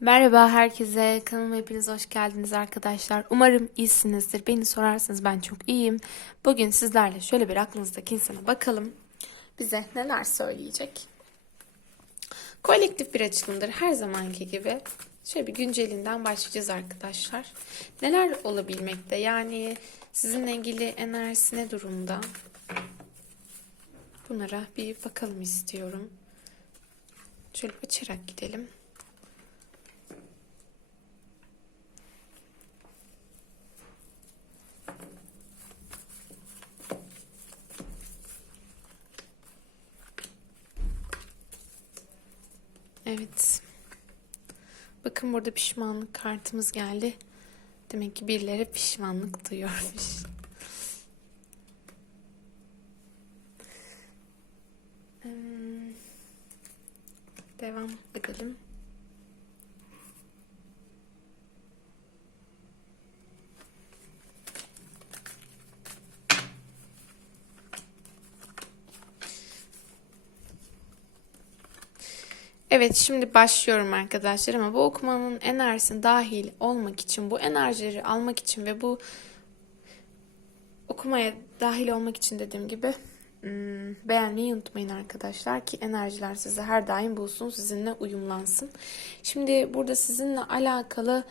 Merhaba herkese. Kanalıma hepiniz hoş geldiniz arkadaşlar. Umarım iyisinizdir. Beni sorarsanız ben çok iyiyim. Bugün sizlerle şöyle bir aklınızdaki insana bakalım. Bize neler söyleyecek? Kolektif bir açılımdır her zamanki gibi. Şöyle bir güncelinden başlayacağız arkadaşlar. Neler olabilmekte? Yani sizinle ilgili enerjisi ne durumda? Bunlara bir bakalım istiyorum. Şöyle açarak gidelim. Evet. Bakın burada pişmanlık kartımız geldi. Demek ki birileri pişmanlık duyuyormuş. Hmm. Devam edelim. Evet şimdi başlıyorum arkadaşlar ama bu okumanın enerjisine dahil olmak için, bu enerjileri almak için ve bu okumaya dahil olmak için dediğim gibi hmm, beğenmeyi unutmayın arkadaşlar ki enerjiler sizi her daim bulsun, sizinle uyumlansın. Şimdi burada sizinle alakalı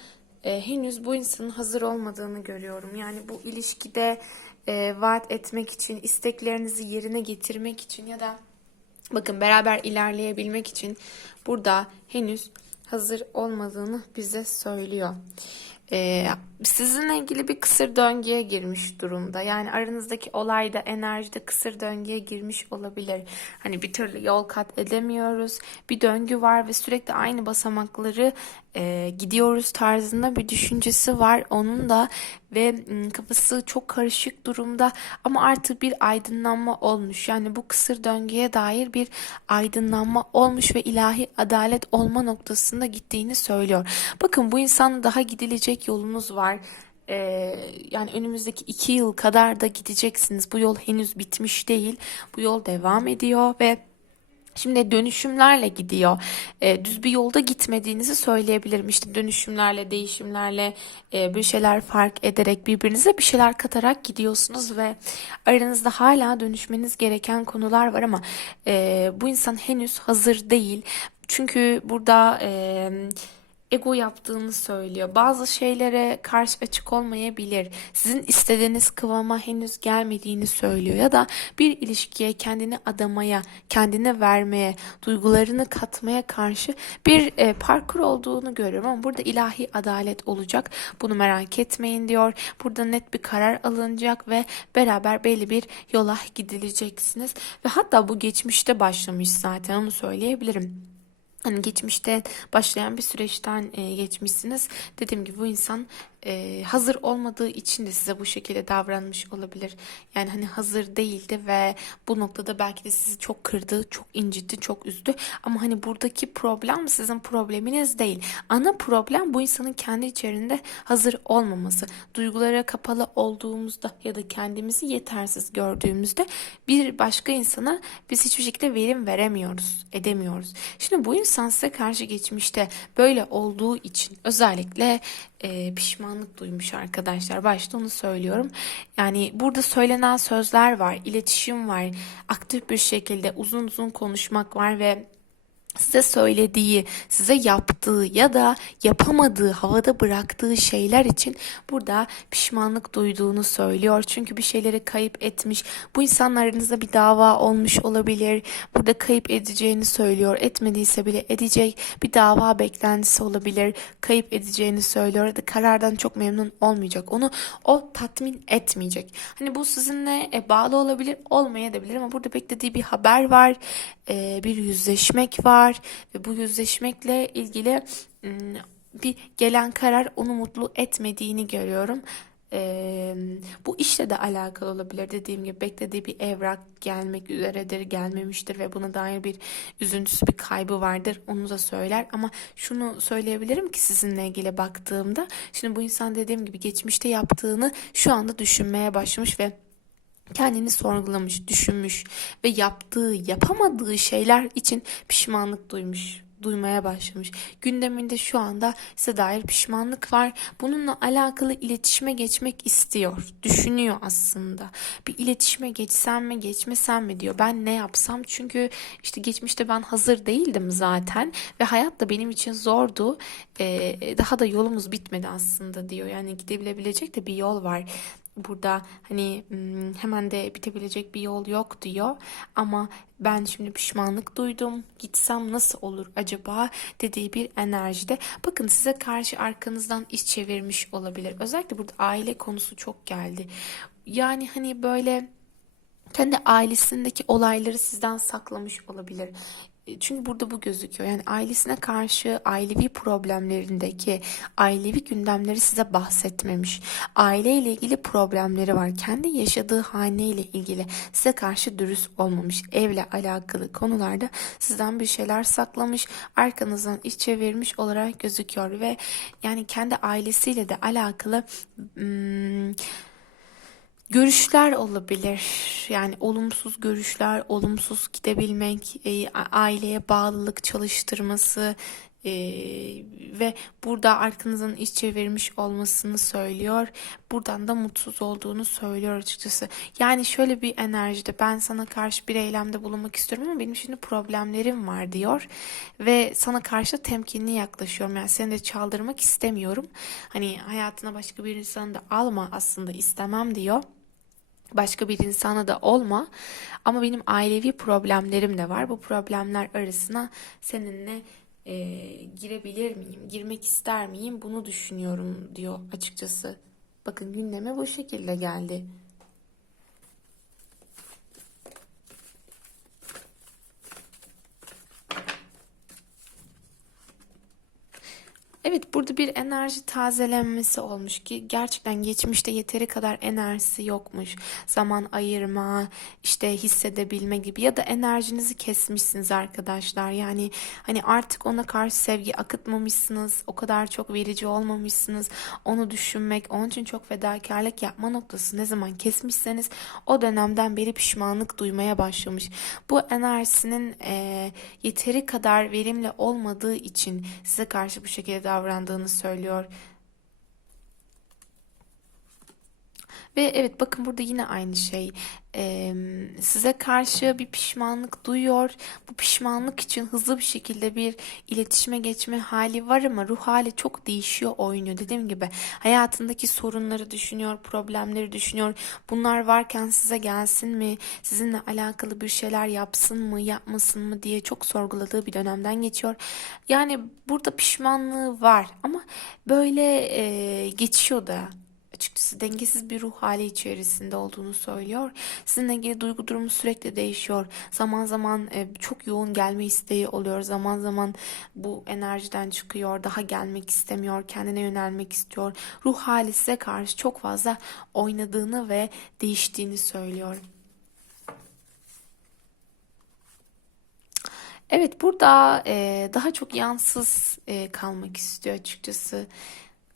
e, henüz bu insanın hazır olmadığını görüyorum. Yani bu ilişkide e, vaat etmek için, isteklerinizi yerine getirmek için ya da Bakın beraber ilerleyebilmek için burada henüz hazır olmadığını bize söylüyor. Ee, sizinle ilgili bir kısır döngüye girmiş durumda. Yani aranızdaki olayda enerjide kısır döngüye girmiş olabilir. Hani bir türlü yol kat edemiyoruz. Bir döngü var ve sürekli aynı basamakları e, gidiyoruz tarzında bir düşüncesi var onun da ve kafası çok karışık durumda ama artık bir aydınlanma olmuş. Yani bu kısır döngüye dair bir aydınlanma olmuş ve ilahi adalet olma noktasında gittiğini söylüyor. Bakın bu insan daha gidilecek yolunuz var. Ee, yani önümüzdeki iki yıl kadar da gideceksiniz. Bu yol henüz bitmiş değil. Bu yol devam ediyor ve Şimdi dönüşümlerle gidiyor. E, düz bir yolda gitmediğinizi söyleyebilirim. İşte dönüşümlerle, değişimlerle e, bir şeyler fark ederek birbirinize bir şeyler katarak gidiyorsunuz ve aranızda hala dönüşmeniz gereken konular var ama e, bu insan henüz hazır değil. Çünkü burada e, ego yaptığını söylüyor. Bazı şeylere karşı açık olmayabilir. Sizin istediğiniz kıvama henüz gelmediğini söylüyor ya da bir ilişkiye kendini adamaya, kendine vermeye, duygularını katmaya karşı bir e, parkur olduğunu görüyorum ama burada ilahi adalet olacak. Bunu merak etmeyin diyor. Burada net bir karar alınacak ve beraber belli bir yola gidileceksiniz ve hatta bu geçmişte başlamış zaten onu söyleyebilirim. Hani geçmişte başlayan bir süreçten e, geçmişsiniz. Dediğim gibi bu insan e, hazır olmadığı için de size bu şekilde davranmış olabilir. Yani hani hazır değildi ve bu noktada belki de sizi çok kırdı, çok incitti, çok üzdü. Ama hani buradaki problem sizin probleminiz değil. Ana problem bu insanın kendi içerisinde hazır olmaması. Duygulara kapalı olduğumuzda ya da kendimizi yetersiz gördüğümüzde bir başka insana biz hiçbir şekilde verim veremiyoruz, edemiyoruz. Şimdi bu insan size karşı geçmişte böyle olduğu için özellikle e, pişmanlık duymuş arkadaşlar. Başta onu söylüyorum. Yani burada söylenen sözler var, iletişim var, aktif bir şekilde uzun uzun konuşmak var ve size söylediği, size yaptığı ya da yapamadığı, havada bıraktığı şeyler için burada pişmanlık duyduğunu söylüyor. Çünkü bir şeyleri kayıp etmiş. Bu insanlarınızda bir dava olmuş olabilir. Burada kayıp edeceğini söylüyor. Etmediyse bile edecek bir dava beklentisi olabilir. Kayıp edeceğini söylüyor. Da karardan çok memnun olmayacak. Onu o tatmin etmeyecek. Hani bu sizinle e, bağlı olabilir, olmayabilir ama burada beklediği bir haber var. E, bir yüzleşmek var var ve bu yüzleşmekle ilgili bir gelen karar onu mutlu etmediğini görüyorum. Ee, bu işle de alakalı olabilir. Dediğim gibi beklediği bir evrak gelmek üzeredir gelmemiştir ve buna dair bir üzüntüsü bir kaybı vardır. Onu da söyler. Ama şunu söyleyebilirim ki sizinle ilgili baktığımda şimdi bu insan dediğim gibi geçmişte yaptığını şu anda düşünmeye başlamış ve kendini sorgulamış, düşünmüş ve yaptığı, yapamadığı şeyler için pişmanlık duymuş. duymaya başlamış. Gündeminde şu anda size dair pişmanlık var. Bununla alakalı iletişime geçmek istiyor. Düşünüyor aslında. Bir iletişime geçsem mi geçmesem mi diyor. Ben ne yapsam? Çünkü işte geçmişte ben hazır değildim zaten ve hayat da benim için zordu. Ee, daha da yolumuz bitmedi aslında diyor. Yani gidebilebilecek de bir yol var burada hani hemen de bitebilecek bir yol yok diyor. Ama ben şimdi pişmanlık duydum. Gitsem nasıl olur acaba dediği bir enerjide. Bakın size karşı arkanızdan iş çevirmiş olabilir. Özellikle burada aile konusu çok geldi. Yani hani böyle kendi ailesindeki olayları sizden saklamış olabilir. E, Çünkü burada bu gözüküyor. Yani ailesine karşı ailevi problemlerindeki ailevi gündemleri size bahsetmemiş. Aileyle ilgili problemleri var. Kendi yaşadığı haneyle ilgili size karşı dürüst olmamış. Evle alakalı konularda sizden bir şeyler saklamış. Arkanızdan iş çevirmiş olarak gözüküyor ve yani kendi ailesiyle de alakalı hmm, Görüşler olabilir. Yani olumsuz görüşler, olumsuz gidebilmek, e, aileye bağlılık çalıştırması e, ve burada arkanızdan iş çevirmiş olmasını söylüyor. Buradan da mutsuz olduğunu söylüyor açıkçası. Yani şöyle bir enerjide ben sana karşı bir eylemde bulunmak istiyorum ama benim şimdi problemlerim var diyor. Ve sana karşı temkinli yaklaşıyorum. Yani seni de çaldırmak istemiyorum. Hani hayatına başka bir insanı da alma aslında istemem diyor. Başka bir insana da olma ama benim ailevi problemlerim de var. Bu problemler arasına seninle e, girebilir miyim, girmek ister miyim bunu düşünüyorum diyor açıkçası. Bakın gündeme bu şekilde geldi. Evet burada bir enerji tazelenmesi olmuş ki gerçekten geçmişte yeteri kadar enerjisi yokmuş. Zaman ayırma, işte hissedebilme gibi ya da enerjinizi kesmişsiniz arkadaşlar. Yani hani artık ona karşı sevgi akıtmamışsınız, o kadar çok verici olmamışsınız. Onu düşünmek, onun için çok fedakarlık yapma noktası ne zaman kesmişseniz o dönemden beri pişmanlık duymaya başlamış. Bu enerjisinin e, yeteri kadar verimli olmadığı için size karşı bu şekilde davrandığını söylüyor. Ve evet bakın burada yine aynı şey. Ee, size karşı bir pişmanlık duyuyor. Bu pişmanlık için hızlı bir şekilde bir iletişime geçme hali var ama ruh hali çok değişiyor, oynuyor. Dediğim gibi hayatındaki sorunları düşünüyor, problemleri düşünüyor. Bunlar varken size gelsin mi, sizinle alakalı bir şeyler yapsın mı, yapmasın mı diye çok sorguladığı bir dönemden geçiyor. Yani burada pişmanlığı var ama böyle e, geçiyor da açıkçası dengesiz bir ruh hali içerisinde olduğunu söylüyor. Sizinle ilgili duygu durumu sürekli değişiyor. Zaman zaman e, çok yoğun gelme isteği oluyor. Zaman zaman bu enerjiden çıkıyor. Daha gelmek istemiyor. Kendine yönelmek istiyor. Ruh hali size karşı çok fazla oynadığını ve değiştiğini söylüyor. Evet burada e, daha çok yansız e, kalmak istiyor açıkçası.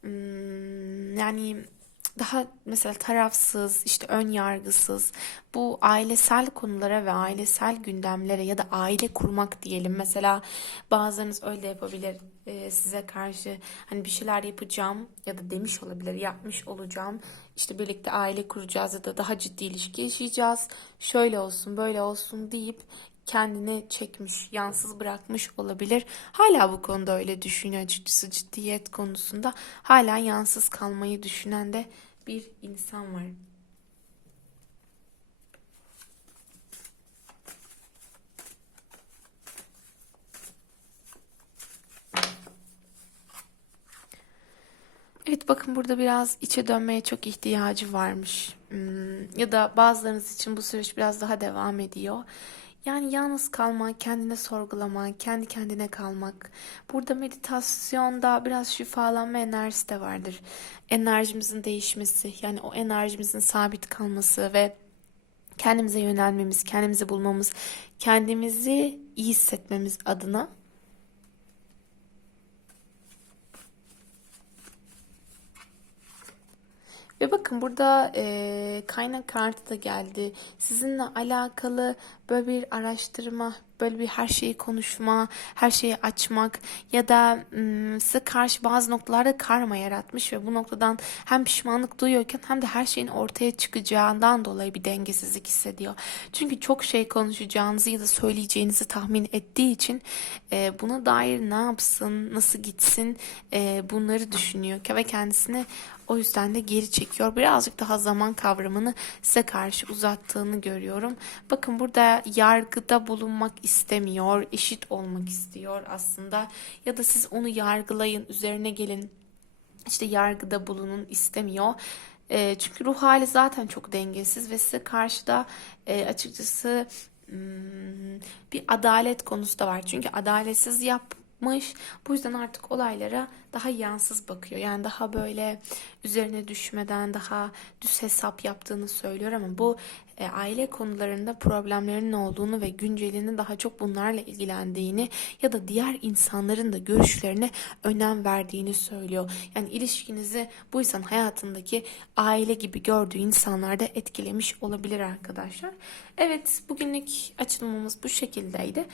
Hmm, yani daha mesela tarafsız, işte ön yargısız bu ailesel konulara ve ailesel gündemlere ya da aile kurmak diyelim. Mesela bazılarınız öyle yapabilir e, size karşı hani bir şeyler yapacağım ya da demiş olabilir, yapmış olacağım. İşte birlikte aile kuracağız ya da daha ciddi ilişki yaşayacağız. Şöyle olsun, böyle olsun deyip kendine çekmiş, yansız bırakmış olabilir. Hala bu konuda öyle düşünüyor açıkçası ciddiyet konusunda. Hala yansız kalmayı düşünen de bir insan var. Evet bakın burada biraz içe dönmeye çok ihtiyacı varmış. Hmm, ya da bazılarınız için bu süreç biraz daha devam ediyor. Yani yalnız kalmak, kendine sorgulama, kendi kendine kalmak. Burada meditasyonda biraz şifalanma enerjisi de vardır. Enerjimizin değişmesi, yani o enerjimizin sabit kalması ve kendimize yönelmemiz, kendimizi bulmamız, kendimizi iyi hissetmemiz adına Ve bakın burada e, kaynak kartı da geldi. Sizinle alakalı böyle bir araştırma, böyle bir her şeyi konuşma, her şeyi açmak ya da size karşı bazı noktalarda karma yaratmış ve bu noktadan hem pişmanlık duyuyorken hem de her şeyin ortaya çıkacağından dolayı bir dengesizlik hissediyor. Çünkü çok şey konuşacağınızı ya da söyleyeceğinizi tahmin ettiği için e, buna dair ne yapsın, nasıl gitsin e, bunları düşünüyor ve kendisini o yüzden de geri çekiyor. Birazcık daha zaman kavramını size karşı uzattığını görüyorum. Bakın burada yargıda bulunmak istemiyor, eşit olmak istiyor aslında. Ya da siz onu yargılayın, üzerine gelin. İşte yargıda bulunun istemiyor. E, çünkü ruh hali zaten çok dengesiz ve size karşı da e, açıkçası hmm, bir adalet konusu da var. Çünkü adaletsiz yapmış. Bu yüzden artık olaylara daha yansız bakıyor. Yani daha böyle üzerine düşmeden daha düz hesap yaptığını söylüyor ama bu e, aile konularında problemlerin olduğunu ve güncelinin daha çok bunlarla ilgilendiğini ya da diğer insanların da görüşlerine önem verdiğini söylüyor. Yani ilişkinizi bu insan hayatındaki aile gibi gördüğü insanlarda etkilemiş olabilir arkadaşlar. Evet bugünlük açılımımız bu şekildeydi.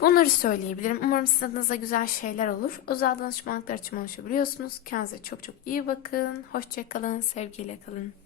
Bunları söyleyebilirim. Umarım sizin adınıza güzel şeyler olur. Özel danışmanlıklar için ulaşabiliyorsunuz. Kendinize çok çok iyi bakın. Hoşçakalın. Sevgiyle kalın.